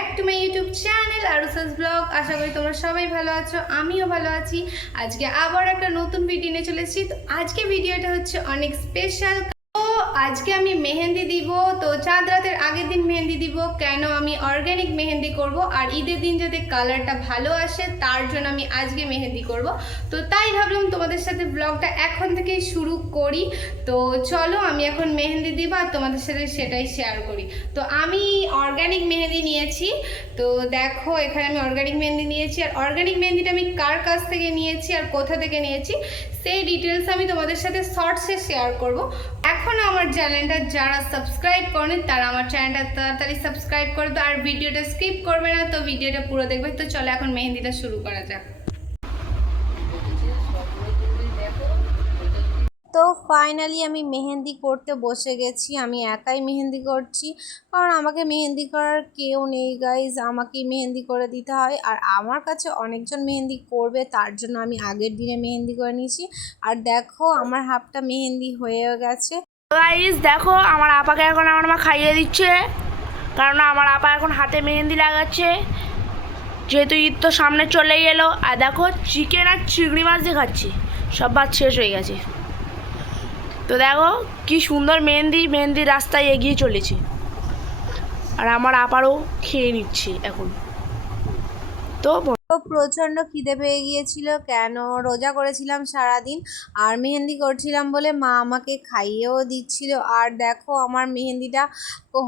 Back to my YouTube channel Arusa's blog আশা করি তোমরা সবাই ভালো আছো, আমিও ভালো আছি। আজকে আবার একটা নতুন ভিডিও নিয়ে চলে এসেছি। তো আজকে ভিডিওটা হচ্ছে অনেক স্পেশাল তো আজকে আমি মেহেন্দি দিব। তো চাঁদ রাতের আগের দিন মেহেন্দি দিব, কেন আমি অর্গ্যানিক মেহেন্দি করব আর ঈদের দিন যাতে কালারটা ভালো আসে, তার জন্য আমি আজকে মেহেন্দি করব। তো তাই ভাবলাম তোমাদের সাথে ব্লগটা এখন থেকেই শুরু করি। তো চলো আমি এখন মেহেন্দি দিব আর তোমাদের সাথে সেটাই শেয়ার করি। তো আমি অর্গ্যানিক মেহেন্দি নিয়েছি। তো দেখো, এখানে আমি অর্গ্যানিক মেহেন্দি নিয়েছি। আর অর্গ্যানিক মেহেন্দিটা আমি কার কাছ থেকে নিয়েছি আর কোথা থেকে নিয়েছি? সেই ডিটেলস আমি তোমাদের সাথে শর্টসে শেয়ার করব। এখন আমার চ্যানেলটা যারা সাবস্ক্রাইব করেন, তারা আমার চ্যানেলটা তাড়াতাড়ি সাবস্ক্রাইব করে করবে আর ভিডিওটা স্কিপ করবে না, তো ভিডিওটা পুরো দেখবে। তো চলো এখন মেহেন্দিটা শুরু করা যাক। তো ফাইনালি আমি মেহেন্দি করতে বসে গেছি। আমি একাই মেহেন্দি করছি। কারণ আমাকে মেহেন্দি করার কেউ নেই গাইজ আমাকেই মেহেন্দি করে দিতে হয়। আর আমার কাছে অনেকজন মেহেন্দি করবে, তার জন্য আমি আগের দিনে মেহেন্দি করে নিয়েছি। আর দেখো, আমার হাফটা মেহেন্দি হয়ে গেছে। গাইস দেখো, আমার আপাকে এখন আমার মা খাইয়ে দিচ্ছে। কারণ আমার আপা এখন হাতে মেহেন্দি লাগাচ্ছে। যেহেতু ঈদ তো সামনে চলেই এলো। আর দেখো চিকেন আর চিংড়ি মাছ দিয়ে খাচ্ছি। সব ভাত শেষ হয়ে গেছে। তো দেখো কি সুন্দর মেহেন্দি, মেহেন্দির রাস্তায় এগিয়ে চলেছে। আর আমার আপারও খেয়ে নিচ্ছে এখন। তো প্রচণ্ড খিদে পেয়ে গিয়েছিল। কেন? রোজা করেছিলাম সারাদিন, আর মেহেন্দি করছিলাম বলে মা আমাকে খাইয়েও দিচ্ছিল। আর দেখো, আমার মেহেন্দিটা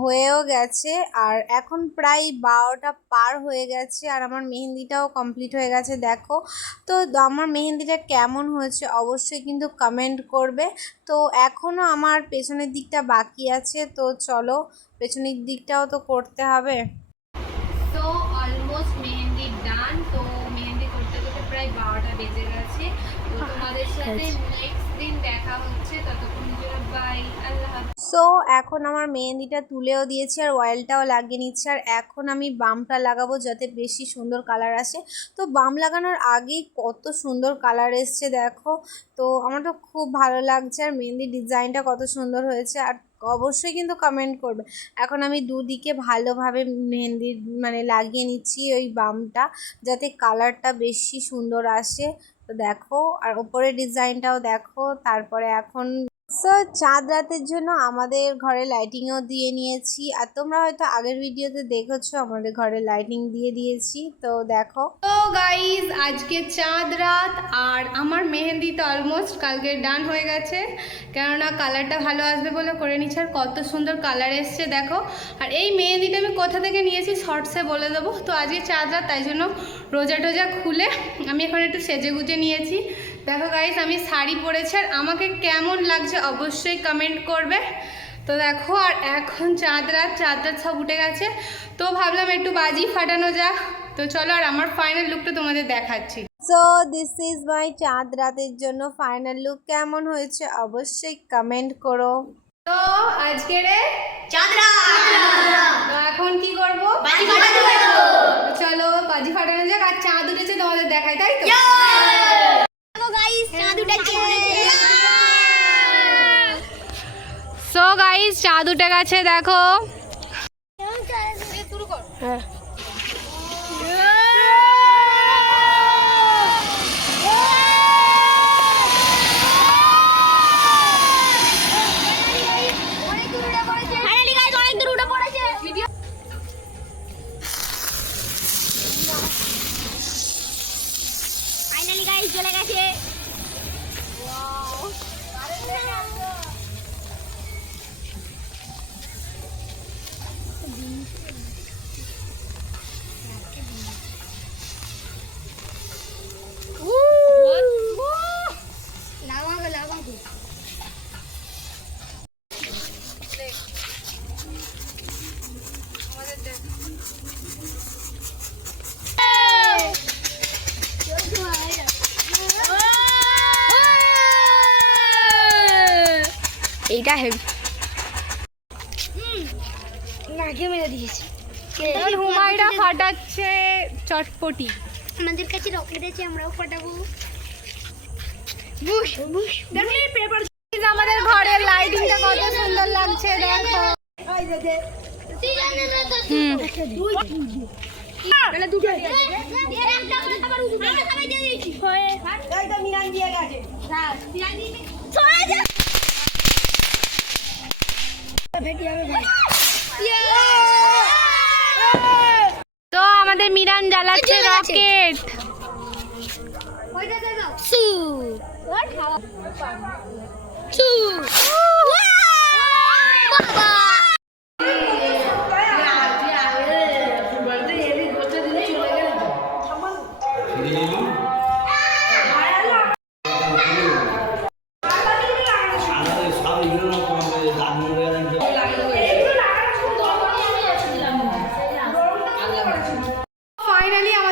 হয়েও গেছে, আর এখন প্রায় বারোটা পার হয়ে গেছে, আর আমার মেহেন্দিটাও কমপ্লিট হয়ে গেছে, দেখো। তো আমার মেহেন্দিটা কেমন হয়েছে অবশ্যই কিন্তু কমেন্ট করবে। তো এখনও আমার পেছনের দিকটা বাকি আছে, তো চলো, পেছনের দিকটাও তো করতে হবে। তো অলমোস্ট মেহেন্দি তো মেহেন্দি করতে করতে প্রায় বারোটা বেজে গেছে। তো তোমাদের সাথে নেক্সট দিন দেখা হচ্ছে ততক্ষণ বাই আল্লাহ সো এখন আমার মেহেন্দিটা তুলেও দিয়েছি আর অয়েলটাও লাগিয়ে নিচ্ছি আর এখন আমি বামটা লাগাবো যাতে বেশি সুন্দর কালার আসে। তো বাম লাগানোর আগেই কত সুন্দর কালার এসছে দেখো। তো আমার তো খুব ভালো লাগছে আর মেহেন্দির ডিজাইনটা কত সুন্দর হয়েছে আর অবশ্যই কিন্তু কমেন্ট করবে। এখন আমি দুদিকে ভালোভাবে মেহেন্দির মানে লাগিয়ে নিচ্ছি ওই বামটা, যাতে কালারটা বেশি সুন্দর আসে। তো দেখো, আর ওপরে ডিজাইনটাও দেখো, তারপরে এখন সো চাঁদ রাতের জন্য আমাদের ঘরে লাইটিংও দিয়ে নিয়েছি। আর তোমরা হয়তো আগের ভিডিওতে দেখেছ, আমাদের ঘরে লাইটিং দিয়ে দিয়েছি। তো দেখো। তো গাইজ আজকে চাঁদ রাত, আর আমার মেহেন্দি তো অলমোস্ট কালকে ডান হয়ে গেছে। কেননা কালারটা ভালো আসবে বলে করে নিচ্ছি, আর কত সুন্দর কালার এসছে, দেখো। আর এই মেহেন্দিটা আমি কোথা থেকে নিয়েছি শর্টসে বলে দেবো। তো আজকে চাঁদ রাত, তাই জন্য রোজা টোজা খুলে আমি এখন একটু সেজে গুজে নিয়েছি। দেখো গাইস আমি শাড়ি পরেছি, আর আমাকে কেমন লাগছে অবশ্যই কমেন্ট করবে। তো দেখো আর এখন চাঁদ রাত চাঁদ রাত সব উঠে গেছে। তো ভাবলাম একটু বাজি ফাটানো যাক। তো চলো আর আমার ফাইনাল লুকটা তোমাদের দেখাচ্ছি। সো দিস ইজ মাই চাঁদ রাতের জন্য ফাইনাল লুক কেমন হয়েছে অবশ্যই কমেন্ট করো। তো আজকে রে চাঁদরা তো এখন কি করব বাজি ফাটাতে বেরো চলো বাজি ফাটানো যাক আর চাঁদ উঠেছে তোমাদের দেখাই তাই তো দেখো গাইস চাঁদ উঠেছে সো গাইস চাঁদ উঠে গেছে দেখো। হ্যাঁ গাইস চলে গেছে। লাগাবো এইটা হেভি। নাকে মেরে দিয়েছি। হুমায়রা ফাটাচ্ছে চটপটি। আমাদের কাছে রকেট আছে আমরাও ফাটাবো। বুশ বুশ আমাদের ঘরের লাইটিংটা কত সুন্দর লাগছে দেখো। হুম। হয়ে তো হ্যাঁ আমাদের মিরান জ্বালাচ্ছে। রকেট। দাও সু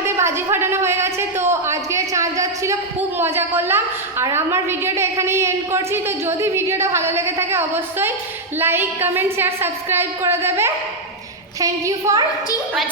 আমাদের বাজি ফাটানো হয়ে গেছে তো আজকে চাঁদ যাচ্ছিল খুব মজা করলাম। আর আমার ভিডিওটা এখানেই এন্ড করছি তো যদি ভিডিওটা ভালো লেগে থাকে অবশ্যই লাইক কমেন্ট শেয়ার সাবস্ক্রাইব করে দেবে। Thank you for by